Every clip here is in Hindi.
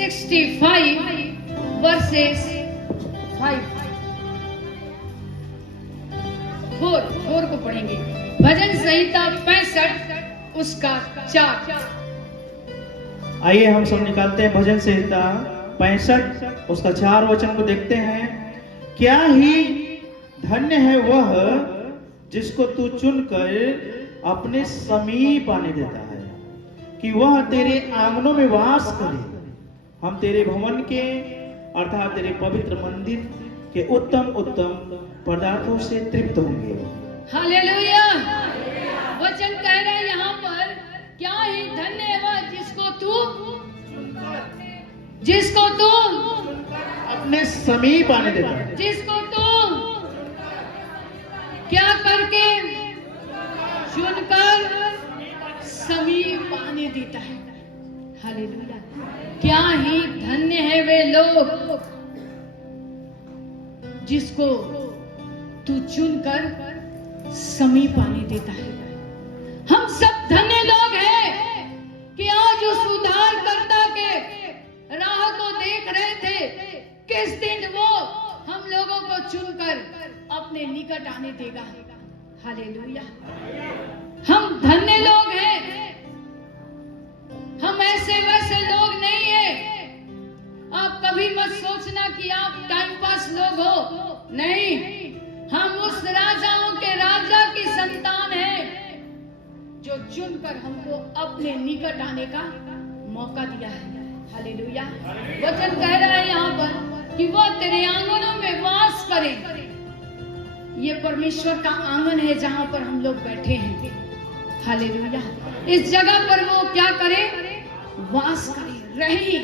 65 वर्सेस 5 4 को पढ़ेंगे। भजन संहिता 65 उसका 4। आइए हम सब निकालते हैं भजन संहिता 65 उसका 4 वचन को देखते हैं। क्या ही धन्य है वह जिसको तू चुनकर अपने समीप आने देता है, कि वह तेरे आंगनों में वास करे। हम तेरे भवन के अर्थात तेरे पवित्र मंदिर के उत्तम उत्तम पदार्थों से तृप्त होंगे। हालेलुया। वचन कह रहा है यहाँ पर, क्या ही धन्य है वह जिसको तू अपने समीप आने देता है, जिसको तू क्या करके चुनकर समीप आने देता है। हालेलुया। क्या ही धन्य है वे लोग जिसको तू चुनकर समीप आने देता है। हम सब धन्य लोग हैं कि आज उस उद्धारकर्ता के राह को देख रहे थे, किस दिन वो हम लोगों को चुनकर अपने निकट आने देगा। हालेलुया। हम धन्य लोग हैं, हम ऐसे वैसे लोग नहीं हैं। आप कभी मत सोचना कि आप टाइम पास लोग हो, नहीं, हम उस राजाओं के राजा की संतान हैं जो चुनकर हमको अपने निकट आने का मौका दिया है। हालेलुया। वचन कह रहा है यहाँ पर कि वो तेरे आंगनों में वास करे। ये परमेश्वर का आंगन है जहां पर हम लोग बैठे हैं। हालेलुया। इस जगह पर वो क्या करे? वास करे, रहे।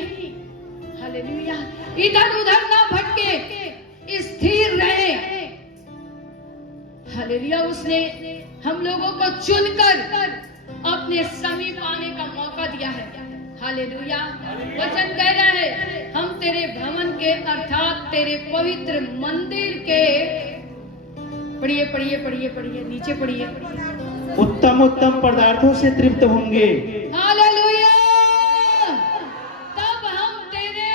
हालेलुया। इधर उधर ना भटके, स्थिर रहे। हालेलुया। उसने हम लोगों को चुनकर अपने समीप आने का मौका दिया है। हालेलुया। वचन कह रहा है, हम तेरे भवन के अर्थात तेरे पवित्र मंदिर के, पढ़िए पढ़िए पढ़िए पढ़िए, नीचे पढ़िए, उत्तम उत्तम पदार्थों से तृप्त होंगे। हालेलुया। तब हम तेरे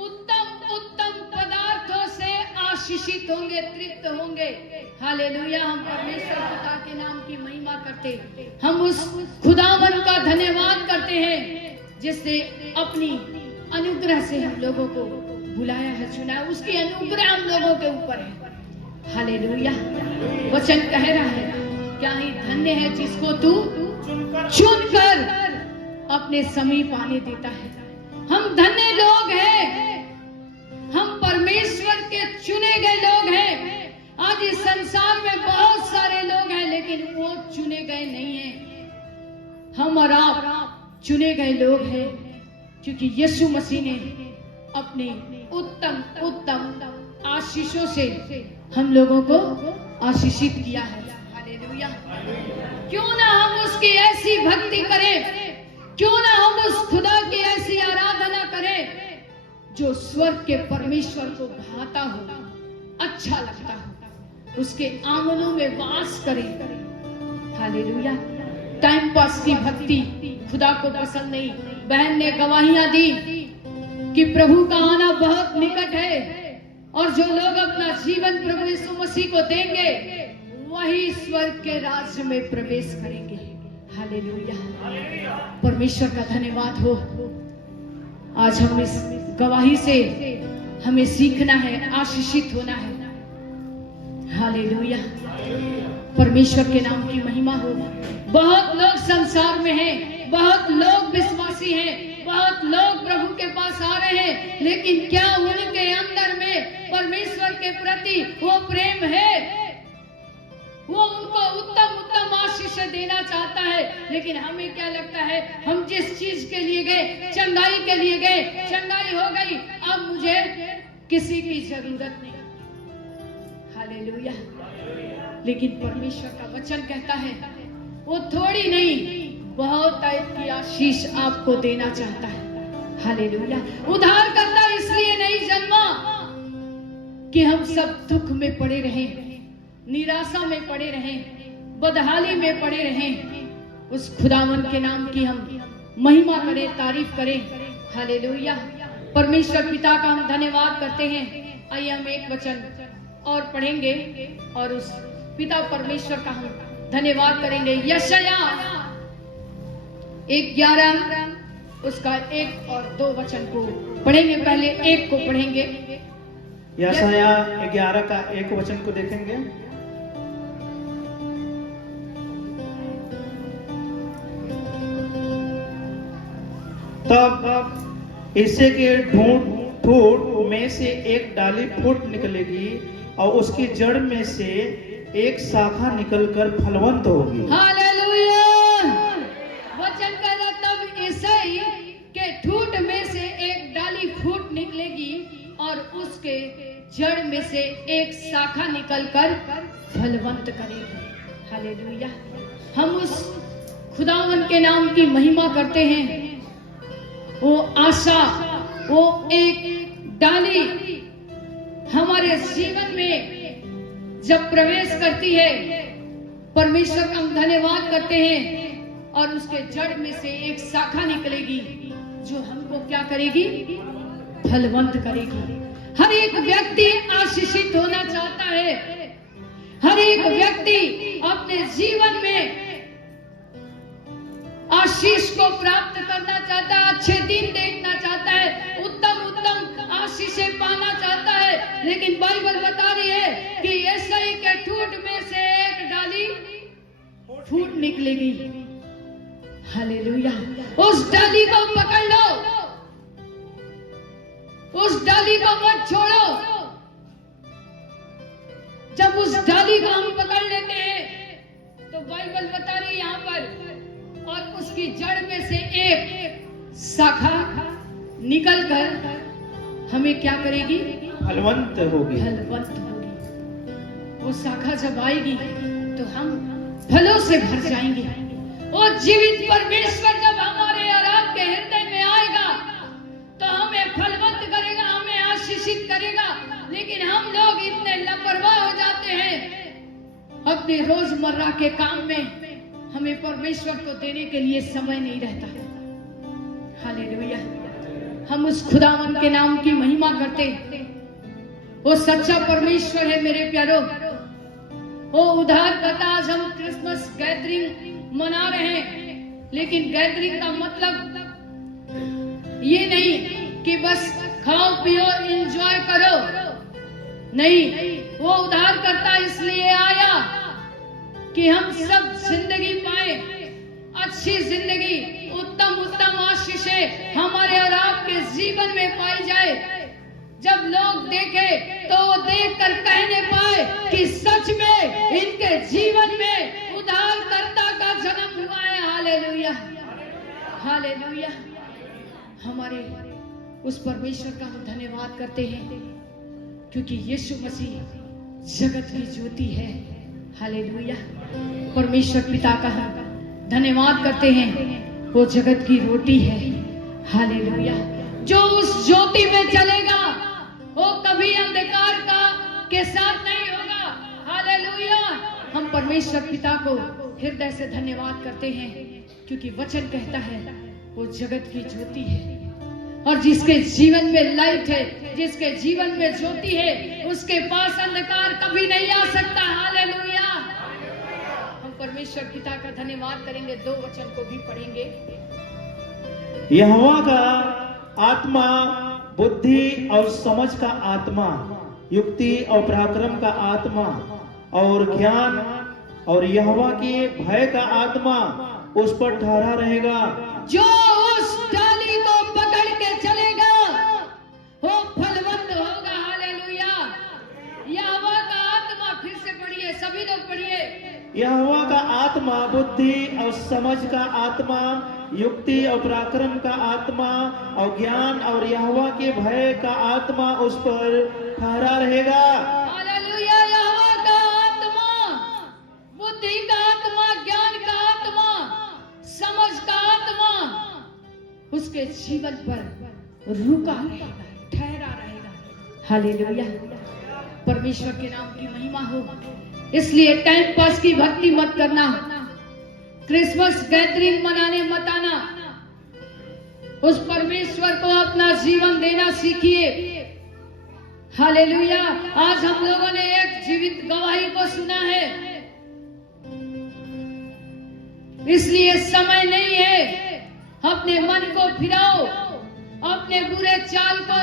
उत्तम उत्तम पदार्थों से आशीषित होंगे, तृप्त होंगे। हालेलुया। हम परमेश्वर पिता के नाम की महिमा करते, हम उस खुदावन का धन्यवाद करते हैं जिसने अपनी अनुग्रह से हम लोगों को बुलाया है, चुना है। उसकी अनुग्रह हम लोगों के ऊपर है। हालेलुया। वचन कह रहा है, क्या ही धन्य है जिसको तू चुनकर अपने समीप आने देता है। हम धन्य लोग हैं, हम परमेश्वर के चुने गए लोग हैं। आज इस संसार में बहुत सारे लोग हैं लेकिन वो चुने गए नहीं हैं। हम और आप चुने गए लोग हैं क्योंकि यीशु मसीह ने अपने उत्तम उत्तम आशीषों से हम लोगों को आशीषित किया है। हालेलुया। क्यों ना हम उसकी ऐसी भक्ति करें, क्यों ना हम उस खुदा की ऐसी आराधना करें जो स्वर्ग के परमेश्वर को भाता हो, अच्छा लगता हो, उसके आंगनों में वास करें। हालेलुया। टाइम पास की भक्ति खुदा को पसंद नहीं। बहन ने गवाहियां दी कि प्रभु का आना बहुत निकट है और जो लोग अपना जीवन प्रभु यीशु मसीह को देंगे वही स्वर्ग के राज्य में प्रवेश करेंगे। हालेलुया। परमेश्वर का धन्यवाद हो। आज हम इस गवाही से हमें सीखना है, आशीषित होना है। हालेलुया। परमेश्वर के नाम की महिमा हो। बहुत लोग संसार में हैं, बहुत लोग विश्वासी हैं, बहुत लोग प्रभु के पास आ रहे हैं, लेकिन क्या उनके अंदर में परमेश्वर के प्रति वो प्रेम है? वो उनको उत्तम उत्तम आशीष देना चाहता है, लेकिन हमें क्या लगता है, हम जिस चीज के लिए गए, चंगाई के लिए गए, चंगाई हो गई, अब मुझे किसी की जरूरत नहीं। हालेलुया। लेकिन परमेश्वर का वचन कहता है वो थोड़ी नहीं, बहुत टाइप की आशीष आपको देना चाहता है। हालेलुया। उद्धार करता इसलिए नहीं जन्मा कि हम सब दुख में पड़े रहें, निराशा में पड़े रहें, बदहाली में पड़े रहें। उस खुदावन के नाम की हम महिमा करें, तारीफ करें। हालेलुया। परमेश्वर पिता का हम धन्यवाद करते हैं। आइए हम एक वचन और पढ़ेंगे और उस पिता परमेश्वर का हम धन्यवाद करेंगे। यशाया 11 उसका 1 और 2 वचन को पढ़ेंगे। पहले 1 को पढ़ेंगे। यशाया 11 का 1 वचन को देखेंगे। तब इससे के ठूंठ में से एक डाली फूट निकलेगी और उसकी जड़ में से एक शाखा निकलकर फलवंत होगी। हालेलुया। वचन कह रहा तब ईसाई के ठूंठ में से एक डाली फूट निकलेगी और उसके जड़ में से एक शाखा निकलकर फलवंत करेगी। हालेलुया। हम उस खुदावन के नाम की महिमा करते हैं। वो आशा, वो एक डाली हमारे जीवन में जब प्रवेश करती है, परमेश्वर का हम धन्यवाद करते हैं और उसके जड़ में से एक शाखा निकलेगी जो हमको क्या करेगी? फलवंत करेगी। हर एक व्यक्ति आशीषित होना चाहता है। हर एक व्यक्ति अपने जीवन में आशीष को प्राप्त करना चाहता है, अच्छे दिन देखना चाहता है, उत्तम उत्तम आशीषें पाना चाहता है। लेकिन बाइबल बता रही है कि ईसाई के ठूंठ में से एक डाली फूट निकलेगी। हालेलुया। उस डाली को पकड़ लो, उस डाली को मत छोड़ो। जब उस डाली को हम पकड़ लेते हैं तो बाइबल बता रही है यहाँ पर, और उसकी जड़ में से एक शाखा निकलकर हमें क्या करेगी? फलवंत होगी। फलवंत होगी। वो शाखा जब आएगी तो हम फलों से भर जाएंगे। वो जीवित परमेश्वर जब हमारे और आपके हृदय में आएगा तो हमें फलवंत करेगा, हमें आशीषित करेगा। लेकिन हम लोग इतने लापरवाह हो जाते हैं, अपने रोजमर्रा के काम में हमें परमेश्वर को देने के लिए समय नहीं रहता। हालेलुया। हम उस खुदावन के नाम की महिमा करते। वो सच्चा परमेश्वर है मेरे प्यारो। वो उद्धारकर्ता। आज हम क्रिसमस गैदरिंग मना रहे हैं, लेकिन गैदरिंग का मतलब ये नहीं कि बस खाओ पियो एंजॉय करो। नहीं, वो उद्धारकर्ता इसलिए आया कि हम सब जिंदगी पाए, अच्छी जिंदगी, उत्तम उत्तम आशीषें हमारे और आपके जीवन में पाई जाए। जब लोग देखे तो वो देखकर कहने पाए कि सच में इनके जीवन में उद्धारकर्ता का जन्म हुआ है। Hallelujah, hallelujah. हमारे उस परमेश्वर का हम धन्यवाद करते हैं क्योंकि यीशु मसीह जगत की ज्योति है। हालेलुया। परमेश्वर पिता का हम धन्यवाद करते हैं। वो जगत की रोटी है। हालेलुया। जो उस ज्योति में चलेगा वो कभी अंधकार के साथ नहीं होगा। हालेलुया। हम परमेश्वर पिता को हृदय से धन्यवाद करते हैं क्योंकि वचन कहता है वो जगत की ज्योति है और जिसके जीवन में लाइट है, जिसके जीवन में ज्योति है, उसके पास अंधकार कभी नहीं आ सकता। हालेलुया। हम परमेश्वर पिता का धन्यवाद करेंगे। 2 वचन को भी पढ़ेंगे। यहोवा का आत्मा बुद्धि और समझ का आत्मा, युक्ति और पराक्रम का आत्मा और ज्ञान और यहोवा के भय का आत्मा उस पर ठहरा रहेगा। जो उस डाली को पकड़ के चलेगा वो फलवंत होगा। हालेलुया। यहोवा का आत्मा, फिर से पढ़िए, सभी लोग पढ़िए। यहोवा का आत्मा बुद्धि और समझ का आत्मा, युक्ति और पराक्रम का आत्मा और ज्ञान और यहोवा के भय का आत्मा उस पर ठहरा रहेगा। हालेलुया। यहोवा का आत्मा, बुद्धि का आत्मा, ज्ञान का आत्मा, समझ का आत्मा उसके जीवन पर रुका रहेगा, ठहरा रहेगा। हालेलुया। परमेश्वर के नाम की महिमा हो। इसलिए टाइम पास की भक्ति मत करना, क्रिसमस गैदरिंग मनाने मत आना। उस परमेश्वर को अपना जीवन देना सीखिए। हालेलुया। आज हम लोगों ने एक जीवित गवाही को सुना है, इसलिए समय नहीं है, अपने मन को फिराओ, अपने बुरे चाल को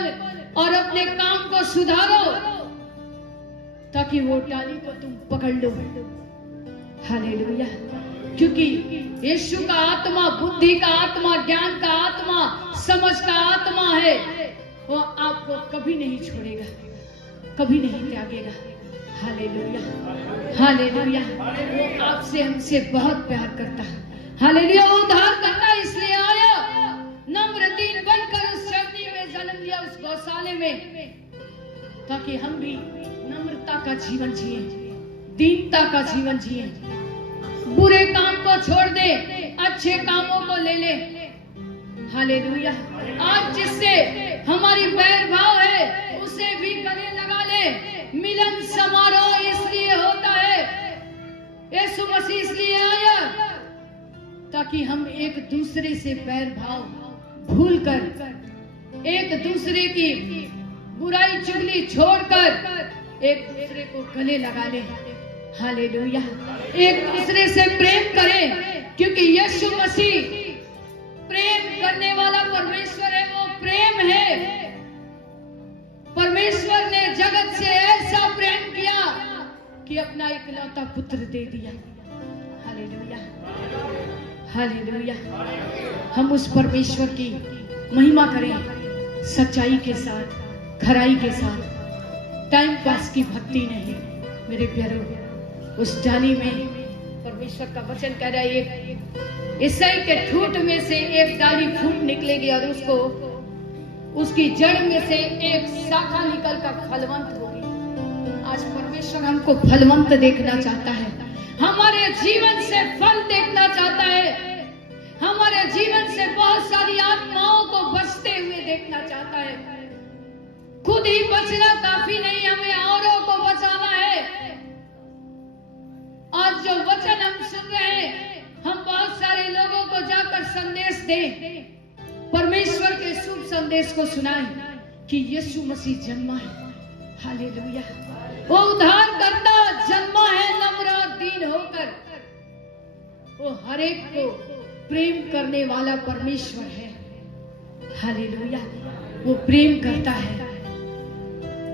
और अपने काम को सुधारो, ताकि वो डाली को तुम पकड़ लो। हालेलुया। क्योंकि यीशु का आत्मा बुद्धि का आत्मा, ज्ञान का आत्मा, समझ का आत्मा है, वो आपको कभी नहीं छोड़ेगा, कभी नहीं त्यागेगा। Hallelujah, hallelujah. वो आपसे हमसे बहुत प्यार करता है। हालेलुया। वो उद्धार करना इसलिए आया, नम्र दीन बनकर उस चरनी में जन्म लिया, उस गौशाले में, ताकि हम भी नम्रता का जीवन जिए, दीनता का जीवन जिए, बुरे काम को छोड़ दे, अच्छे कामों को ले ले। हालेलुया। आज जिससे हमारी बैर भाव है, उसे भी गले लगा ले। मिलन समारोह इसलिए होता है, यीशु मसीह इसलिए आया, ताकि हम एक दूसरे से बैर भाव भूलकर, एक दूसरे की बुराई चुगली छोड़कर एक दूसरे को गले लगा ले। हालेलुया। एक दूसरे से प्रेम करें, क्योंकि यीशु मसीह प्रेम करने वाला परमेश्वर है, वो प्रेम है। परमेश्वर ने जगत से ऐसा प्रेम किया कि अपना इकलौता पुत्र दे दिया। Hallelujah, hallelujah. हम उस परमेश्वर की महिमा करें सच्चाई के साथ, खराई के साथ, टाइम पास की भक्ति नहीं। मेरे प्यारे, उस डाली में परमेश्वर का वचन कह रहा है, एक ईसाई के ठूंठ में से एक डाली फूट निकलेगी और उसकी जड़ में से एक शाखा निकलकर फलवंत होगी। आज परमेश्वर हमको फलवंत देखना चाहता है, हमारे जीवन से फल देखना चाहता है, हमारे जीवन से बहुत सारी आत्माओं को बचते हुए देखना चाहता है। खुद ही बचना काफी नहीं, हमें औरों को बचाना है। आज जो वचन हम सुन रहे हैं, हम बहुत सारे लोगों को जाकर संदेश दें, परमेश्वर के शुभ संदेश को सुनाएं कि यीशु मसीह जन्मा है। हालेलुया। वो उद्धार करता जन्मा है, नम्र और दीन होकर। वो हर एक को प्रेम करने वाला परमेश्वर है। हालेलुया। वो प्रेम करता है।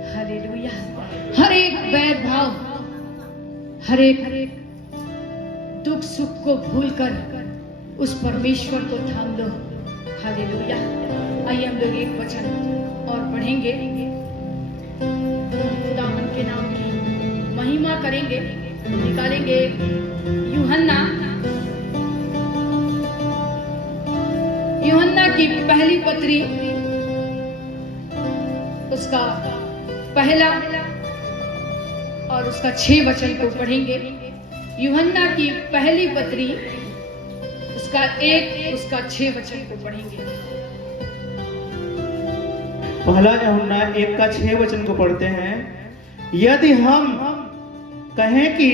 हालेलुया। हर एक बैर भाव, हर एक दुख सुख को भूलकर उस परमेश्वर को थाम लो। हालेलुया। आइए हम लोग एक वचन और पढ़ेंगे, खुदावन के नाम की महिमा करेंगे, निकालेंगे यूहन्ना की पहली पत्री, उसका पहला और उसका 6 वचन को पढ़ेंगे। यूहन्ना की पहली पत्री, उसका 1, उसका 6 वचन को पढ़ेंगे। पहला यूहन्ना 1 का 6 वचन को पढ़ते हैं। यदि हम कहें कि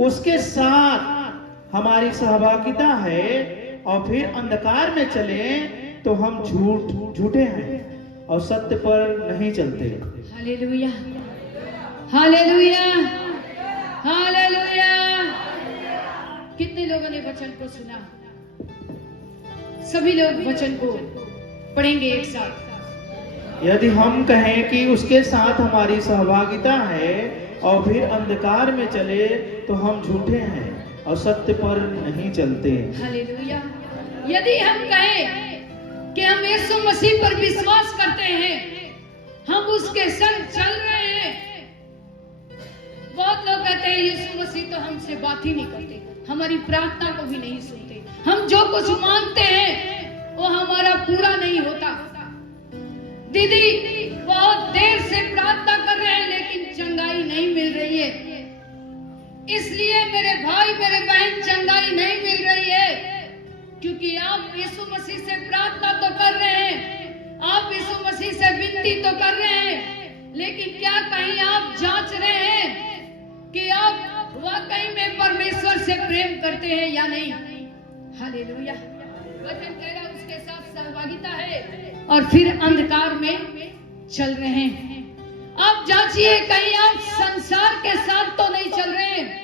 उसके साथ हमारी सहभागिता है और फिर अंधकार में चले, तो हम झूठे हैं और सत्य पर नहीं चलते। Hallelujah, hallelujah, hallelujah. कितने लोगों ने वचन को सुना? सभी लोग वचन को पढ़ेंगे एक साथ। यदि हम कहें कि उसके साथ हमारी सहभागिता है और फिर अंधकार में चले, तो हम झूठे हैं और सत्य पर नहीं चलते। हालेलुया। यदि हम कहें कि हम यीशु मसीह पर विश्वास करते हैं, हम उसके संग चल रहे हैं। बहुत लोग कहते हैं यीशु मसीह तो हमसे बात ही नहीं करते, हमारी प्रार्थना को भी नहीं सुनते, हम जो कुछ मांगते हैं वो हमारा पूरा नहीं होता। दीदी बहुत देर से प्रार्थना कर रहे हैं लेकिन चंगाई नहीं मिल रही है। इसलिए मेरे भाई मेरे बहन, चंगाई नहीं मिल रही है क्योंकि आप यीशु मसीह से प्रार्थना तो कर रहे हैं, आप यीशु मसीह से विनती तो कर रहे हैं, लेकिन क्या कहीं आप जांच रहे हैं कि आप वाकई में परमेश्वर से प्रेम करते हैं या नहीं? हालेलुया। वचन कह रहा उसके साथ सहभागिता है और फिर अंधकार में चल रहे हैं। आप जांचिए, कहीं आप संसार के साथ तो नहीं चल रहे हैं।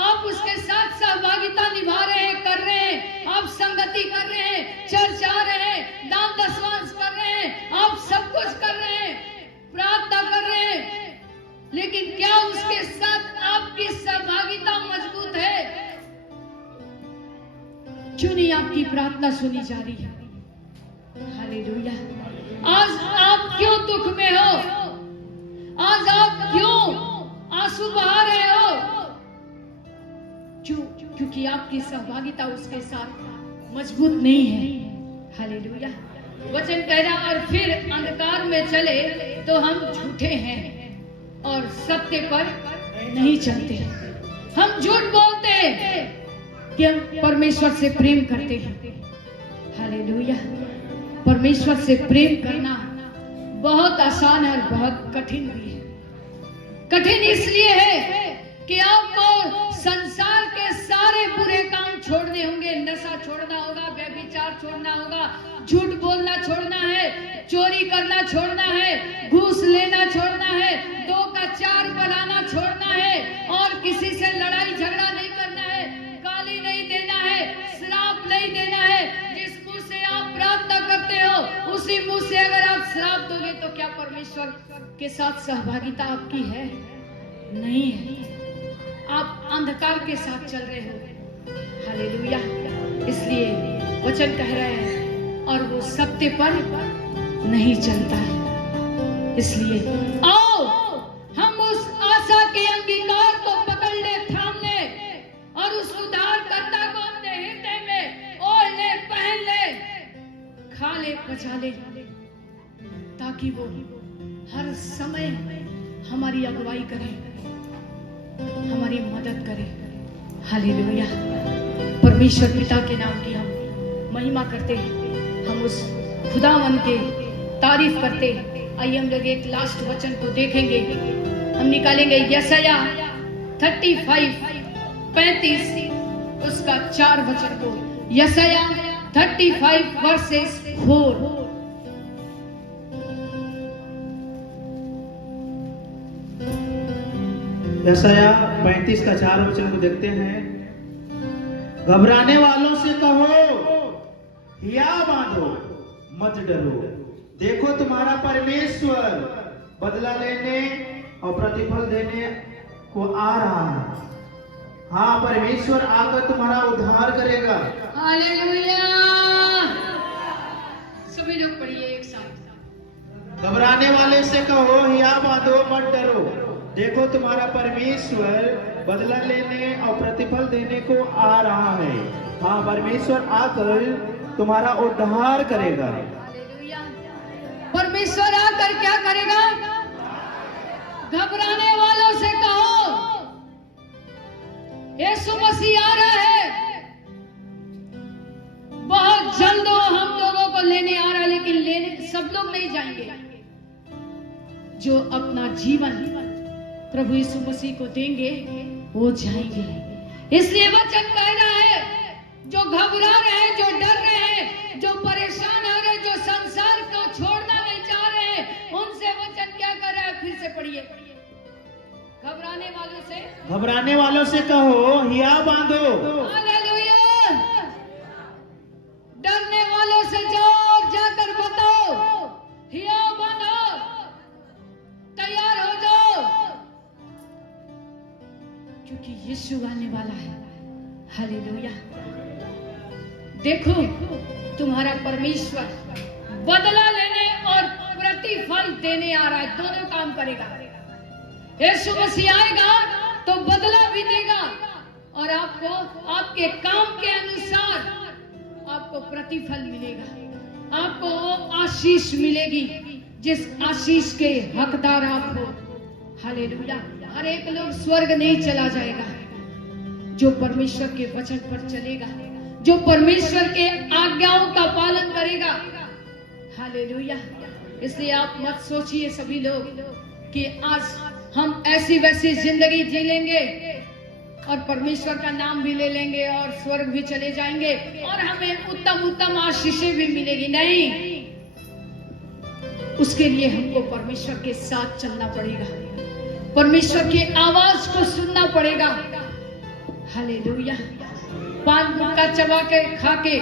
आप उसके साथ सहभागिता निभा रहे हैं, कर रहे हैं, आप संगति कर रहे हैं, चर्च आ रहे हैं, दान दशवांश कर रहे हैं, आप सब कुछ कर रहे हैं, प्रार्थना कर रहे हैं, लेकिन क्या उसके साथ आपकी सहभागिता मजबूत है? क्यों नहीं आपकी प्रार्थना सुनी जा रही है? हालेलुया। आज आप क्यों दुख में हो? आज आप क्यों आंसू बहा रहे हो? क्यों? क्योंकि आपकी सहभागिता उसके साथ मजबूत नहीं है। हालेलुया। वचन कह रहा, और फिर अंधकार में चले तो हम झूठे हैं और सत्य पर नहीं चलते। हम झूठ बोलते हैं कि हम परमेश्वर से प्रेम करते हैं। हालेलुया। परमेश्वर से प्रेम करना बहुत आसान है और बहुत कठिन भी है। कठिन इसलिए है कि आपको संसार के सारे बुरे काम छोड़ने होंगे। नशा छोड़ना होगा, व्यभिचार छोड़ना होगा, झूठ बोलना छोड़ना है, चोरी करना छोड़ना है, घूस लेना छोड़ना है, 2 का 4 बनाना छोड़ना है, और किसी से लड़ाई झगड़ा नहीं करना है, गाली नहीं देना है, श्राप नहीं देना है। जिस मुंह से आप प्रार्थना करते हो उसी मुंह से अगर आप श्राप दोगे तो क्या परमेश्वर के साथ सहभागिता आपकी है? नहीं है। आप अंधकार के साथ चल रहे हो। हालेलुया। इसलिए वचन कह रहे हैं, और वो सत्य पर नहीं चलता है। इसलिए आओ हम उस आशा के अंगीकार को पकड़ ले, थाम ले, और उस उद्धारकर्ता को अपने हृदय में ओढ़ ले, पहन ले, खा ले, पचा ले, ताकि वो हर समय हमारी अगुवाई करे, हमारी मदद करे। हालेलुया। परमेश्वर पिता के नाम की हम महिमा करते हैं, हम उस खुदावन के तारीफ करते हैं। आइए हम लोग एक लास्ट वचन को देखेंगे। हम निकालेंगे यशाया 35 उसका 4 वचन को। यशाया 35 वर्सेस 4। यशाया 35 का 4 वचन को देखते हैं। घबराने वालों से कहो, हिया बांधो, मत डरो, देखो तुम्हारा परमेश्वर बदला लेने और प्रतिफल देने को आ रहा है। हाँ, परमेश्वर आकर तुम्हारा उद्धार करेगा। हालेलुया। सभी लोग पढ़िए एक साथ। घबराने वाले से कहो, हिया बांधो, मत डरो, देखो तुम्हारा परमेश्वर बदला लेने और प्रतिफल देने को आ रहा है। हाँ, परमेश्वर आकर तुम्हारा उद्धार करेगा। हालेलुया। परमेश्वर आकर क्या करेगा? घबराने वालों से कहो, यीशु मसीह आ रहा है, बहुत जल्द वो हम लोगों को लेने आ रहा है। लेकिन लेने सब लोग नहीं जाएंगे। जो अपना जीवन प्रभु यीशु मसीह को देंगे वो जाएंगे। इसलिए वचन कह रहा है, जो घबरा रहे हैं, जो डर रहे हैं, जो परेशान हो रहे हैं, जो संसार को छोड़ना नहीं चाह रहे हैं, उनसे वचन क्या कर रहा है? फिर से पढ़िए। घबराने वालों से कहो, हिया बांधो। हालेलुया। डरने वालों से जाओ और जाकर बताओ, हिया बांधो, तैयार हो जाओ, क्योंकि यीशु आने वाला है। हालेलुया। देखो तुम्हारा परमेश्वर बदला लेने और प्रतिफल देने आ रहा है। दोनों काम करेगा। यीशु मसीह आएगा तो बदला भी देगा, और आपको आपके काम के अनुसार आपको प्रतिफल मिलेगा, आपको वो आशीष मिलेगी जिस आशीष के हकदार आप हो। हालेलुया। हर एक लोग स्वर्ग नहीं चला जाएगा। जो परमेश्वर के वचन पर चलेगा, जो परमेश्वर के आज्ञाओं का पालन करेगा। हालेलुया। इसलिए आप मत सोचिए सभी लोग कि आज हम ऐसी वैसी जिंदगी जी लेंगे और परमेश्वर का नाम भी ले लेंगे और स्वर्ग भी चले जाएंगे और हमें उत्तम उत्तम आशीषें भी मिलेगी। नहीं, उसके लिए हमको परमेश्वर के साथ चलना पड़ेगा, परमेश्वर की आवाज को सुनना पड़ेगा। हालेलुया। पान गुटखा चबा के, खा के,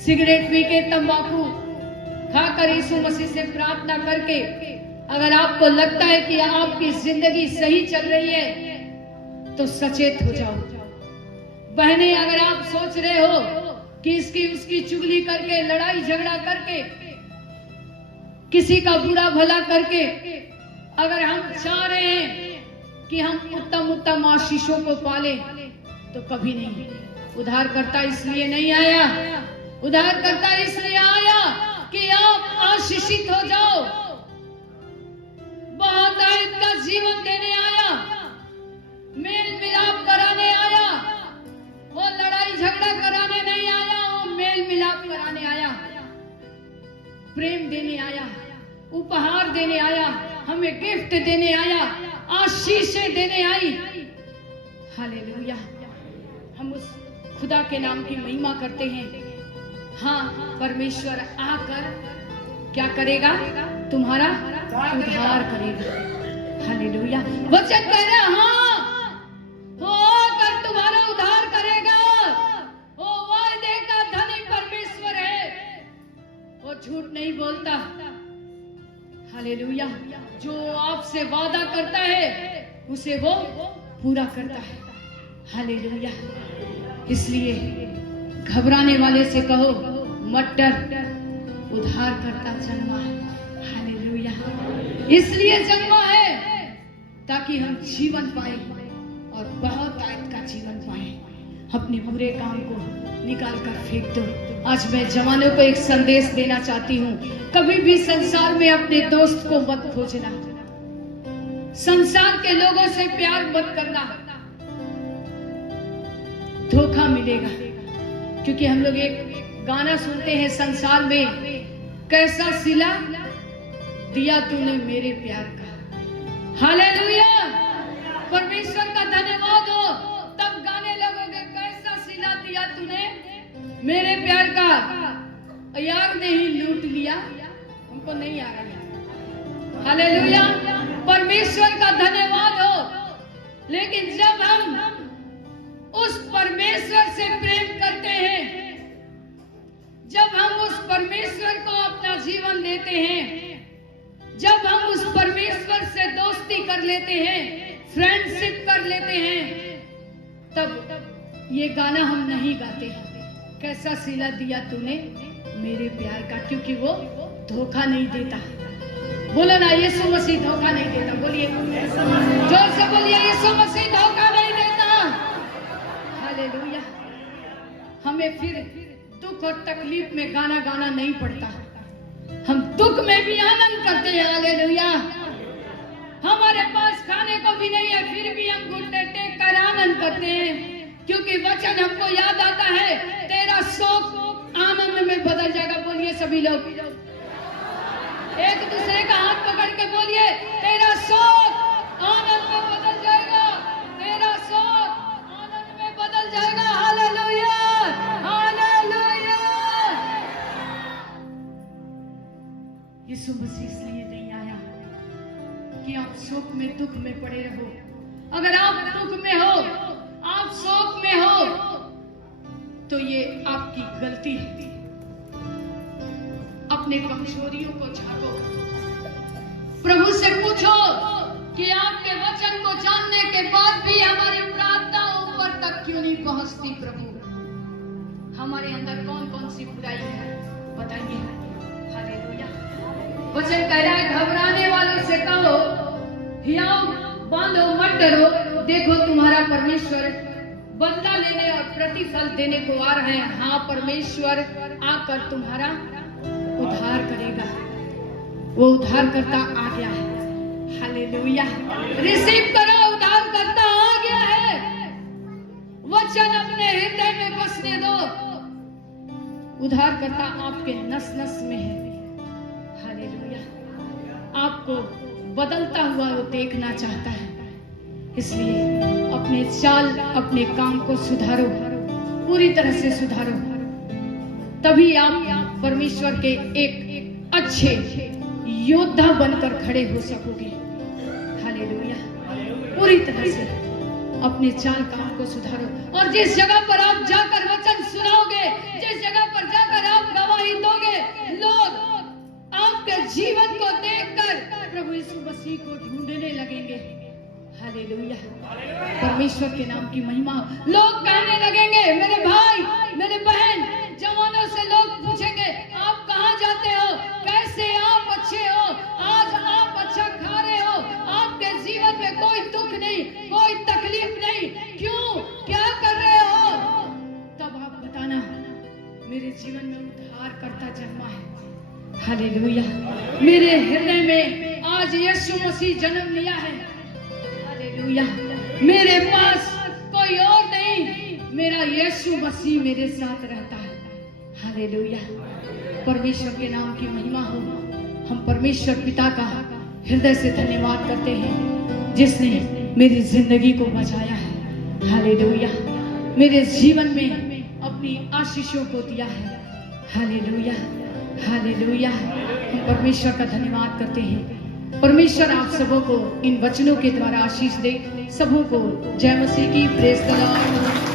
सिगरेट पी के, तंबाकू खाकर यीशु मसीह से प्रार्थना करके अगर आपको लगता है कि आपकी जिंदगी सही चल रही है तो सचेत हो जाओ। बहनें, अगर आप सोच रहे हो कि इसकी उसकी चुगली करके, लड़ाई झगड़ा करके, किसी का बुरा भला करके अगर हम चाह रहे हैं कि हम उत्तम उत्तम आशीषों को पाले तो कभी नहीं। उद्धारकर्ता इसलिए नहीं आया, उद्धारकर्ता इसलिए आया कि आप आशीषित हो जाओ। बहुतायत का जीवन देने आया, मेल मिलाप कराने आया, वो लड़ाई झगड़ा कराने नहीं आया, वो मेल मिलाप कराने आया, प्रेम देने आया, उपहार देने आया, हमें गिफ्ट देने आया, आशीषें देने आई। हालेलुया। हम उस खुदा के नाम की महिमा करते हैं। हाँ, परमेश्वर आकर क्या करेगा? तुम्हारा उद्धार करेगा। हालेलुया। वचन कह रहा, हाँ, वो आकर तुम्हारा उद्धार करेगा। वो वायदे का धनी परमेश्वर है, वो झूठ नहीं बोलता। हालेलुया। जो आपसे वादा करता है उसे वो पूरा करता है। हालेलुया। इसलिए घबराने वाले से कहो, मत डर, उद्धारकर्ता जन्मा है। हालेलुया। इसलिए जन्मा है ताकि हम जीवन पाए और बहुत आयत का जीवन पाए। अपने बुरे काम को निकाल कर फेंक दो। आज मैं जवानों को एक संदेश देना चाहती हूँ, कभी भी संसार में अपने दोस्त को मत खोजना, संसार के लोगों से प्यार मत करना, धोखा मिलेगा। क्योंकि हम लोग एक गाना सुनते हैं संसार में, कैसा सिला दिया तूने मेरे प्यार का। हालेलुया। परमेश्वर का धन्यवाद हो, तब गाने लगोगे, कैसा सिला दिया तूने मेरे प्यार का। यार ने ही लूट लिया, हमको नहीं आ रहा। हालेलुया। परमेश्वर का धन्यवाद हो। लेकिन जब हम उस परमेश्वर से प्रेम करते हैं, जब हम उस परमेश्वर को अपना जीवन देते हैं, जब हम उस परमेश्वर से दोस्ती कर लेते हैं, फ्रेंडशिप कर लेते हैं, तब ये गाना हम नहीं गाते, कैसा सिला दिया तूने मेरे प्यार का। क्योंकि वो धोखा नहीं देता। बोलो ना, यीशु मसीह धोखा नहीं देता। बोलिए, जोर से बोलिए, यीशु मसीह धोखा नहीं देता। हालेलुया। हमें फिर दुख और तकलीफ में गाना गाना नहीं पड़ता, हम दुख में भी आनंद करते हैं। हालेलुया। हमारे पास खाने को भी नहीं है, फिर भी हम घुटने टेक कर आनंद करते हैं, क्योंकि वचन हमको याद आता है, तेरा शोक आनंद में बदल जाएगा। बोलिए सभी लोग, एक दूसरे का हाथ पकड़ के बोलिए, तेरा शोक आनंद में बदल जाएगा, तेरा शोक आनंद में बदल जाएगा। Hallelujah, hallelujah. यीशु मसीह इसलिए नहीं आया कि आप शोक में, दुख में पड़े रहो। अगर आप दुख में हो, आप शोक में हो, तो ये आपकी गलती है। अपने कमजोरियों को झांको, प्रभु से पूछो कि आपके वचन को जानने के बाद भी हमारी प्रार्थना ऊपर तक क्यों नहीं पहुंचती। प्रभु, हमारे अंदर कौन कौन सी बुराई है बताइए। हालेलुया। वचन कह रहा है, घबराने वालों से कहो, हियाव बांधो, मत डरो, देखो तुम्हारा परमेश्वर बदला लेने और प्रतिफल देने को आ रहे हैं। हाँ, परमेश्वर आकर तुम्हारा उद्धार करेगा। वो उद्धार करता आ गया है। हालेलुया। रिसीव करो, उद्धार करता आ गया है। वचन अपने हृदय में बसने दो। उद्धार करता आपके नस नस में है। हालेलुया। आपको बदलता हुआ वो देखना चाहता है। इसलिए अपने चाल, अपने काम को सुधारो, पूरी तरह से सुधारो, तभी आप परमेश्वर के एक अच्छे योद्धा बनकर खड़े हो सकोगे। हालेलुया। पूरी तरह से अपने चाल काम को सुधारो, और जिस जगह पर आप जाकर वचन सुनाओगे, जिस जगह पर जाकर आप गवाही दोगे, लोग आपके जीवन को देखकर प्रभु यीशु मसीह को ढूंढने लगेंगे। हालेलुया। परमेश्वर के नाम की महिमा। लोग कहने लगेंगे, मेरे भाई, मेरे बहन, जवानों से लोग पूछेंगे, आप कहाँ जाते हो, कैसे आप अच्छे हो, आज आप अच्छा खा रहे हो, आपके जीवन में कोई दुख नहीं, कोई तकलीफ नहीं, क्यों, क्या कर रहे हो? तब आप बताना, मेरे जीवन में उद्धार करता जन्मा है। हालेलुया। मेरे हृदय में आज यीशु मसीह जन्म लिया है। हालेलुया। मेरे पास कोई और नहीं, मेरा यीशु मसीह मेरे साथ रहता है। हालेलुया। परमेश्वर के नाम की महिमा हो। हम परमेश्वर पिता का हृदय से धन्यवाद करते हैं, जिसने मेरी जिंदगी को बचाया है। हालेलुया। मेरे जीवन में अपनी आशीषों को दिया है। हालेलुया। हालेलुया। हम परमेश्वर का धन्यवाद करते हैं। परमेश्वर आप सबों को इन वचनों के द्वारा आशीष दे। सबों को जय मसीह की। Praise the Lord.